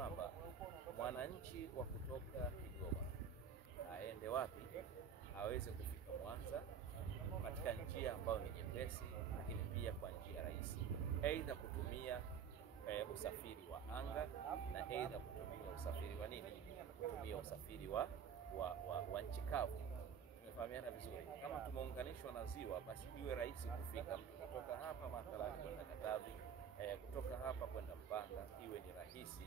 kwamba mwananchi wa kutoka Kigoma aende wapi? Aweze kufika Mwanza katika njia ambayo ni nyepesi, lakini pia kwa njia rahisi, aidha kutumia usafiri wa anga na aidha kutumia usafiri wa kutumia usafiri wa nchi kavu. Tumefahamiana vizuri. Kama tumeunganishwa na ziwa, basi iwe rahisi kufika mtu kutoka hapa mathalani kwenda Katavi, kutoka hapa kwenda Mpanda, iwe ni rahisi,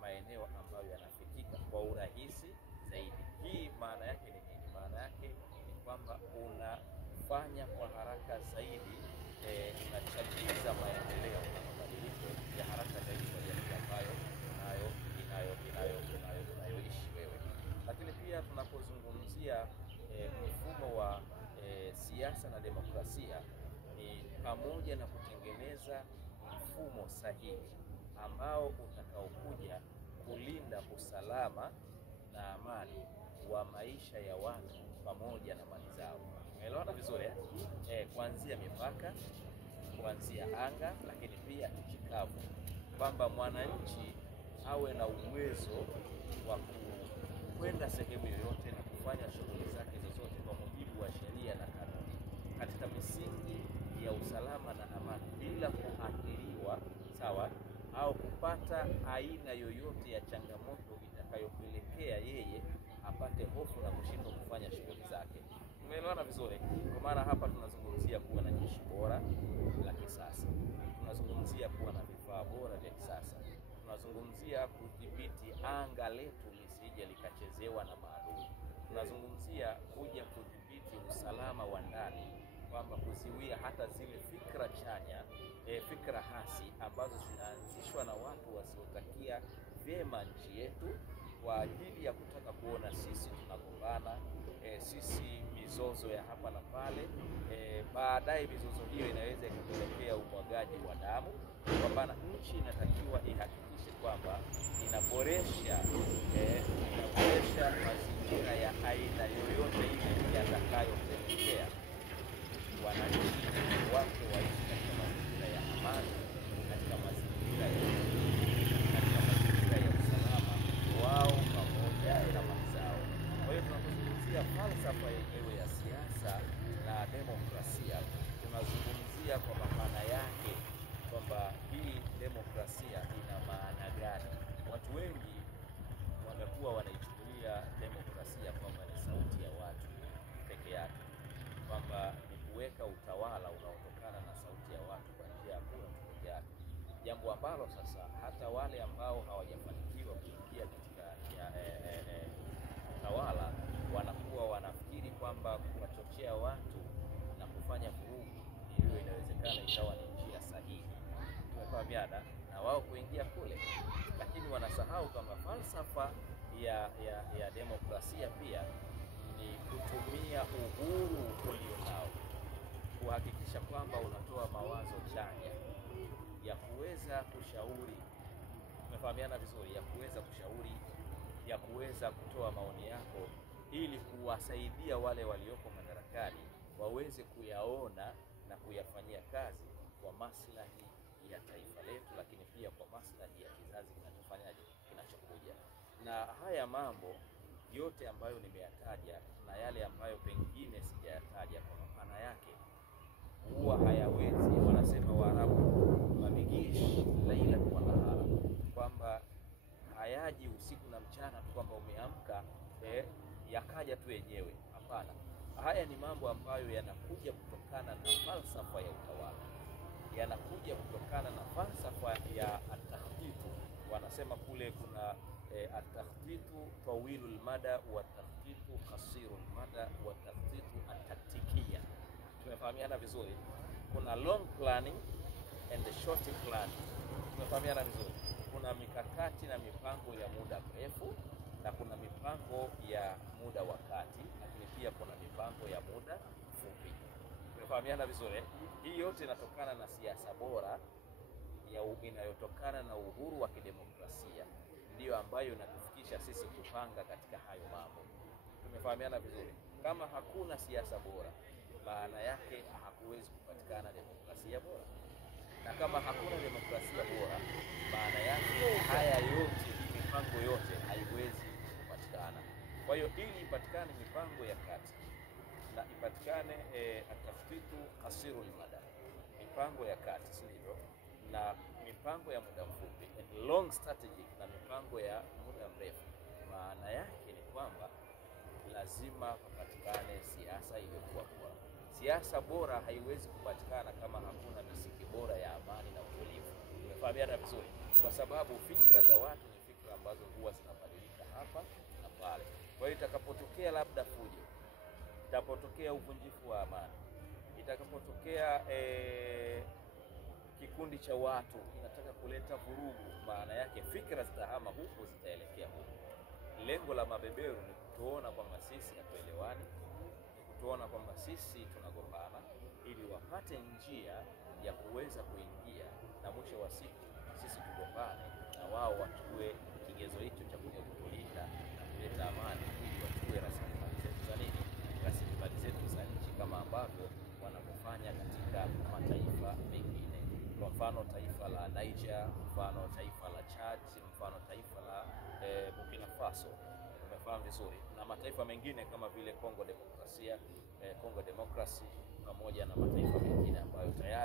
maeneo ambayo yanafikika kwa urahisi zaidi. Hii maana yake ni nini? Maana yake ni kwamba unafanya kwa haraka zaidi, unachagiza maendeleo na mabadiliko ya haraka zaidi kwa jamii ambayo unayoishi wewe. Lakini pia tunapozungumzia mfumo wa siasa na demokrasia, ni pamoja na kutengeneza mfumo sahihi ambao utakaokuja kulinda usalama na amani wa maisha ya watu pamoja na mali zao. Umeelewana vizuri kuanzia mipaka, kuanzia anga, lakini pia nchi kavu, kwamba mwananchi awe na uwezo wa kwenda sehemu yoyote na kufanya shughuli zake zozote kwa mujibu wa sheria na kanuni katika misingi ya usalama na amani bila kuathiriwa sawa au kupata aina yoyote ya changamoto itakayopelekea yeye apate hofu na kushindwa kufanya shughuli zake. Tumeelewana vizuri? Kwa maana hapa tunazungumzia kuwa na jeshi bora la kisasa, tunazungumzia kuwa na vifaa bora vya kisasa, tunazungumzia kudhibiti anga letu lisije likachezewa na maadui, tunazungumzia kuja kudhibiti usalama wa ndani, kwamba kuziwia hata zile fikra chanya, fikra hasi ambazo zinaanzishwa na watu wasiotakia vyema nchi yetu kwa ajili ya kutaka kuona sisi tunagombana, sisi mizozo ya hapa na pale, baadaye mizozo hiyo inaweza ikapelekea umwagaji wa damu. Kwamba nchi inatakiwa ihakikishe kwamba inaboresha mazingira ya aina yoyote ile yatakayopelekea wananchi wake waishi katika mazingira ya amani, katika mazingira ya usalama wao pamoja na mali zao. Kwa hiyo tunapozungumzia falsafa yenyewe ya siasa na demokrasia, tunazungumzia kwa maana yake kwamba hii demokrasia ina maana gani. Watu wengi wamekuwa wanaichukulia demokrasia kwamba ni sauti ya watu peke yake, kwamba ni kuweka utawala unaotokana na sauti ya watu kwa njia ya kura peke yake, jambo ambalo sasa hata wale ambao hawajafanikiwa kuingia katika utawala wanakuwa wanafikiri kwamba kuwachochea watu na kufanya vurugu ndio inawezekana ikawa ni njia sahihi tumefahamiana na wao kuingia kule, lakini wanasahau kwamba falsafa ya demokrasia pia ni kutumia uhuru ulionao kuhakikisha kwamba unatoa mawazo chanya ya kuweza kushauri, tumefahamiana vizuri, ya kuweza kushauri, ya kuweza kutoa maoni yako ili kuwasaidia wale walioko madarakani waweze kuyaona na kuyafanyia kazi kwa maslahi ya taifa letu, lakini pia kwa maslahi ya kizazi kinachokuja. Na haya mambo yote ambayo nimeyataja na yale ambayo pengine sijayataja, kwa mapana yake huwa hayawezi, wanasema Waarabu, mabigish laila wa nahara, kwamba hayaji usiku na mchana tu kwamba umeamka yakaja tu yenyewe. Hapana, haya ni mambo ambayo yanakuja kutokana na falsafa ya utawala, yanakuja kutokana na falsafa ya at-takhtitu. Wanasema kule kuna at-takhtitu tawilul mada wa at-takhtitu qasirul mada wa at-takhtitu at-taktikia. Tumefahamiana vizuri? Kuna long planning and the short planning. Tumefahamiana vizuri? Kuna mikakati na mipango ya muda mrefu na kuna mipango ya muda wa kati, lakini pia kuna mipango ya muda mfupi. Tumefahamiana vizuri? Hii yote inatokana na siasa bora inayotokana na uhuru wa kidemokrasia, ndiyo ambayo inatufikisha sisi kupanga katika hayo mambo. Tumefahamiana vizuri? Kama hakuna siasa bora, maana yake hakuwezi kupatikana demokrasia bora. na kama hakuna demokrasia bora, maana yake haya yote, mipango yote haiwezi kupatikana. Kwa hiyo ili ipatikane mipango ya kati na ipatikane atafutitu asirul mada, mipango ya kati, si ndivyo, na mipango ya muda mfupi, long strategy, na mipango ya muda mrefu, maana yake ni kwamba lazima kupatikane siasa iliyokuwa bora. Siasa bora haiwezi kupatikana kama hakuna misingi bora ya amani na utulivu. Tumefahamiana vizuri, kwa sababu fikra za watu ni fikra ambazo huwa zinabadilika hapa na pale. Kwa hiyo itakapotokea labda fujo, itakapotokea uvunjifu wa amani, itakapotokea kikundi cha watu inataka kuleta vurugu, maana yake fikra zitahama huko, zitaelekea huko. Lengo la mabeberu ni kutuona kwamba sisi hatuelewani, ni kutuona kwamba sisi tunagombana, ili wapate njia ya kuweza kuingia, na mwisho wa siku sisi tugombane na wao wachukue kigezo hicho cha kuja kutulinda na kuleta amani, ili wachukue rasilimali zetu za nini, rasilimali zetu za nchi, kama ambavyo wanapofanya katika mataifa mengine. Kwa mfano taifa la Niger, mfano taifa la Chad, mfano taifa la Burkina Faso, umefahamu vizuri, na mataifa mengine kama vile Congo Democracy, pamoja na mataifa mengine ambayo tayari